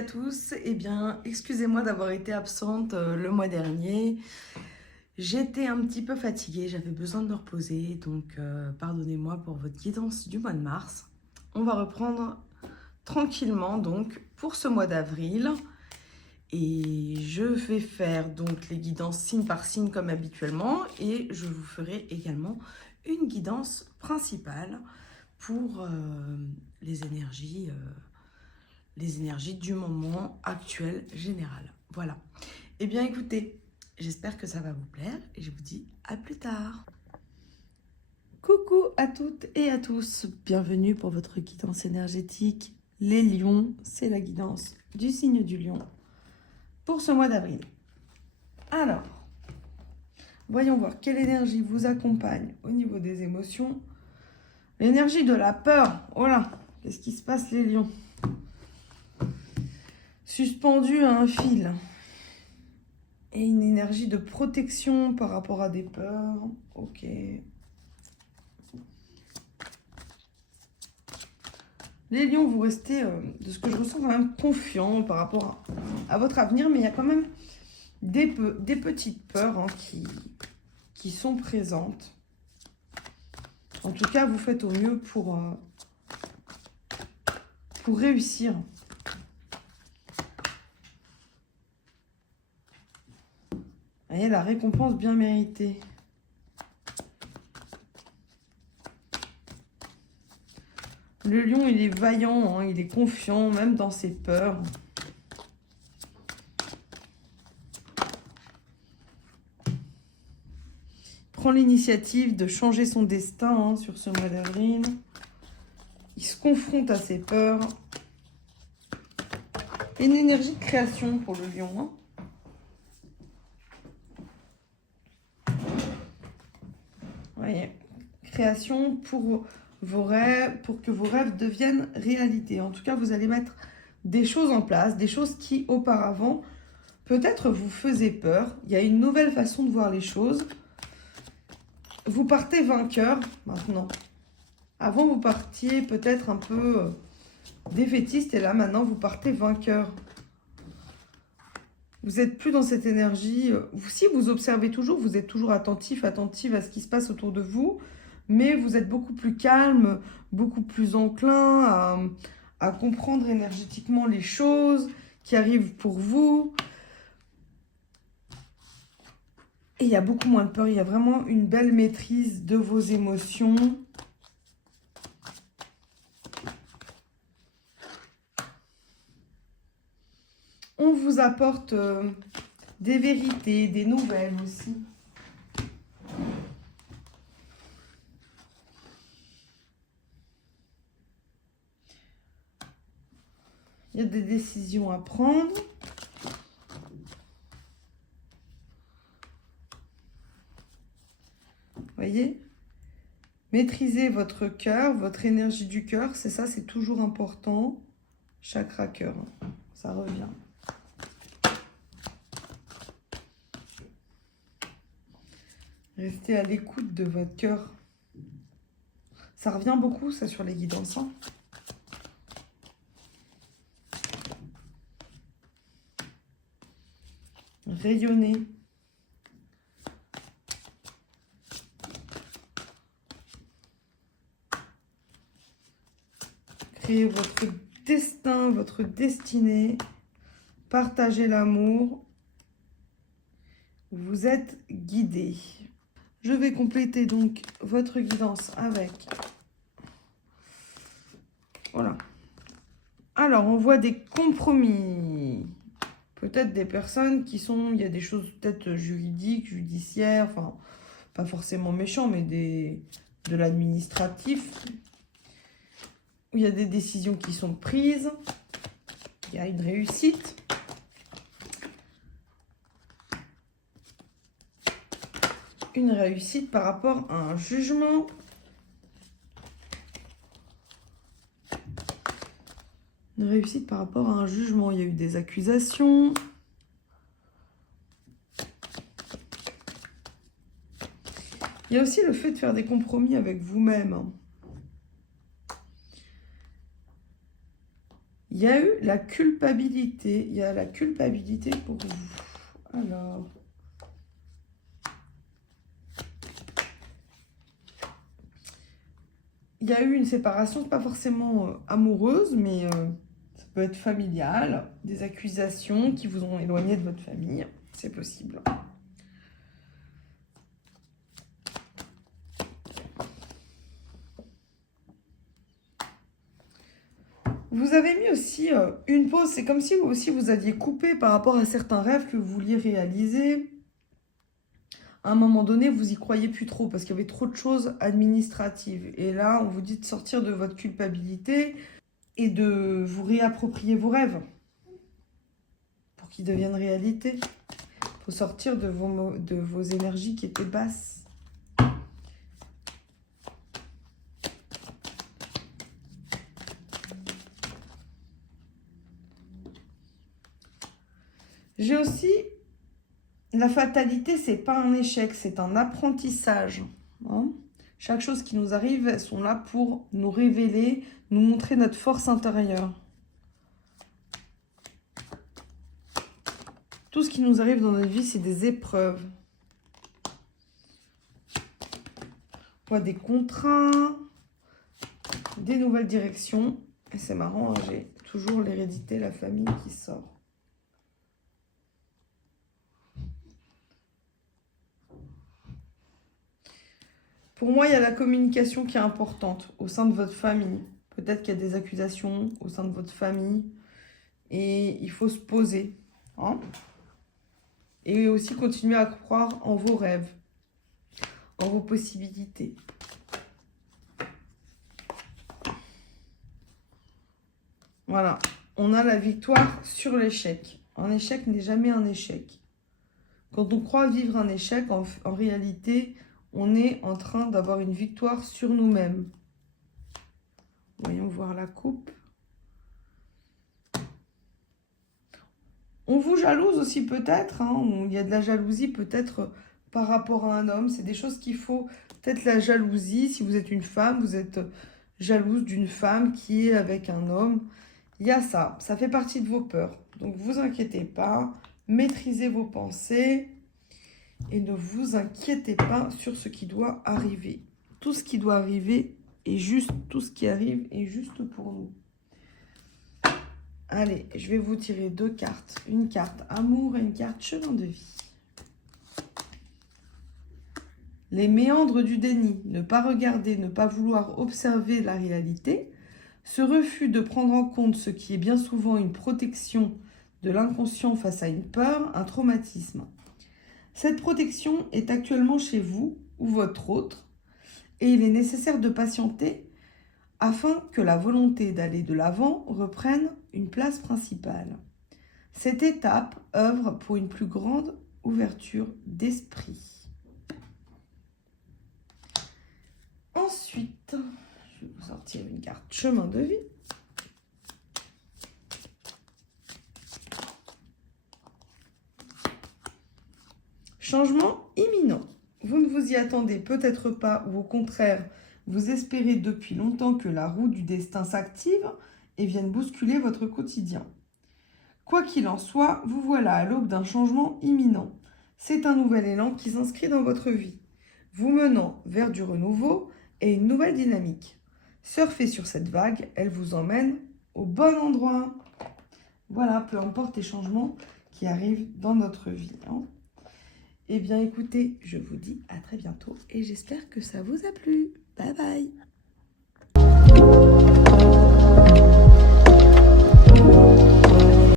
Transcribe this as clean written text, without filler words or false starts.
à tous. Eh bien, excusez-moi d'avoir été absente le mois dernier. J'étais un petit peu fatiguée, j'avais besoin de me reposer, donc pardonnez-moi pour votre guidance du mois de mars. On va reprendre tranquillement donc pour ce mois d'avril. Et je vais faire donc les guidances signe par signe comme habituellement et je vous ferai également une guidance principale pour les énergies du moment actuel général. Voilà. Eh bien écoutez, j'espère que ça va vous plaire et je vous dis à plus tard. Coucou à toutes et à tous, bienvenue pour votre guidance énergétique. Les lions, c'est la guidance du signe du lion pour ce mois d'avril. Alors, voyons voir quelle énergie vous accompagne au niveau des émotions. L'énergie de la peur. Oh là, qu'est-ce qui se passe les lions? Suspendu à un fil. Et une énergie de protection par rapport à des peurs. Ok. Les lions, vous restez, de ce que je ressens, quand même confiants par rapport à votre avenir. Mais il y a quand même des petites peurs hein, qui sont présentes. En tout cas, vous faites au mieux pour réussir. Vous voyez, la récompense bien méritée. Le lion, il est vaillant, hein, il est confiant, même dans ses peurs. Il prend l'initiative de changer son destin hein, sur ce mois d'avril. Il se confronte à ses peurs. Et une énergie de création pour le lion. Hein. Vous voyez, création pour vos rêves, pour que vos rêves deviennent réalité. En tout cas, vous allez mettre des choses en place, des choses qui auparavant, peut-être vous faisaient peur. Il y a une nouvelle façon de voir les choses. Vous partez vainqueur maintenant. Avant, vous partiez peut-être un peu défaitiste et là, maintenant, vous partez vainqueur. Vous n'êtes plus dans cette énergie. Si vous observez toujours, vous êtes toujours attentif, attentive à ce qui se passe autour de vous, mais vous êtes beaucoup plus calme, beaucoup plus enclin à comprendre énergétiquement les choses qui arrivent pour vous. Et il y a beaucoup moins de peur, il y a vraiment une belle maîtrise de vos émotions. On vous apporte des vérités, des nouvelles aussi. Il y a des décisions à prendre. Voyez, maîtrisez votre cœur, votre énergie du cœur, c'est ça, c'est toujours important. Chakra cœur, ça revient. Restez à l'écoute de votre cœur. Ça revient beaucoup, ça, sur les guidances. Hein. Rayonnez. Créez votre destin, votre destinée. Partagez l'amour. Vous êtes guidé. Je vais compléter donc votre guidance avec... Voilà. Alors, on voit des compromis. Peut-être des personnes qui sont... Il y a des choses peut-être juridiques, judiciaires, enfin, pas forcément méchants, mais de l'administratif. Il y a des décisions qui sont prises. Il y a une réussite. Une réussite par rapport à un jugement. Une réussite par rapport à un jugement. Il y a eu des accusations. Il y a aussi le fait de faire des compromis avec vous-même. Il y a eu la culpabilité. Il y a la culpabilité pour vous. Alors... il y a eu une séparation, pas forcément amoureuse, mais ça peut être familial, des accusations qui vous ont éloigné de votre famille, c'est possible. Vous avez mis aussi une pause, c'est comme si vous aussi vous aviez coupé par rapport à certains rêves que vous vouliez réaliser. À un moment donné, vous y croyez plus trop parce qu'il y avait trop de choses administratives. Et là, on vous dit de sortir de votre culpabilité et de vous réapproprier vos rêves pour qu'ils deviennent réalité. Il faut sortir de vos énergies qui étaient basses. J'ai aussi... la fatalité, c'est pas un échec, c'est un apprentissage. Hein. Chaque chose qui nous arrive, elles sont là pour nous révéler, nous montrer notre force intérieure. Tout ce qui nous arrive dans notre vie, c'est des épreuves. On voit des contraintes, des nouvelles directions. Et c'est marrant, hein, j'ai toujours l'hérédité, la famille qui sort. Pour moi, il y a la communication qui est importante au sein de votre famille. Peut-être qu'il y a des accusations au sein de votre famille. Et il faut se poser. Hein, et aussi continuer à croire en vos rêves, en vos possibilités. Voilà. On a la victoire sur l'échec. Un échec n'est jamais un échec. Quand on croit vivre un échec, en réalité... on est en train d'avoir une victoire sur nous-mêmes. Voyons voir la coupe. On vous jalouse aussi peut-être. Hein, il y a de la jalousie peut-être par rapport à un homme. C'est des choses qu'il faut... peut-être la jalousie. Si vous êtes une femme, vous êtes jalouse d'une femme qui est avec un homme. Il y a ça. Ça fait partie de vos peurs. Donc, vous inquiétez pas. Maîtrisez vos pensées. Et ne vous inquiétez pas sur ce qui doit arriver. Tout ce qui doit arriver est juste, tout ce qui arrive est juste pour nous. Allez, je vais vous tirer 2 cartes. Une carte amour et une carte chemin de vie. Les méandres du déni, ne pas regarder, ne pas vouloir observer la réalité, ce refus de prendre en compte ce qui est bien souvent une protection de l'inconscient face à une peur, un traumatisme. Cette protection est actuellement chez vous ou votre autre et il est nécessaire de patienter afin que la volonté d'aller de l'avant reprenne une place principale. Cette étape œuvre pour une plus grande ouverture d'esprit. Ensuite, je vais vous sortir une carte chemin de vie. Changement imminent. Vous ne vous y attendez peut-être pas ou au contraire, vous espérez depuis longtemps que la roue du destin s'active et vienne bousculer votre quotidien. Quoi qu'il en soit, vous voilà à l'aube d'un changement imminent. C'est un nouvel élan qui s'inscrit dans votre vie, vous menant vers du renouveau et une nouvelle dynamique. Surfez sur cette vague, elle vous emmène au bon endroit. Voilà, peu importe les changements qui arrivent dans notre vie. Hein. Eh bien, écoutez, je vous dis à très bientôt et j'espère que ça vous a plu. Bye bye!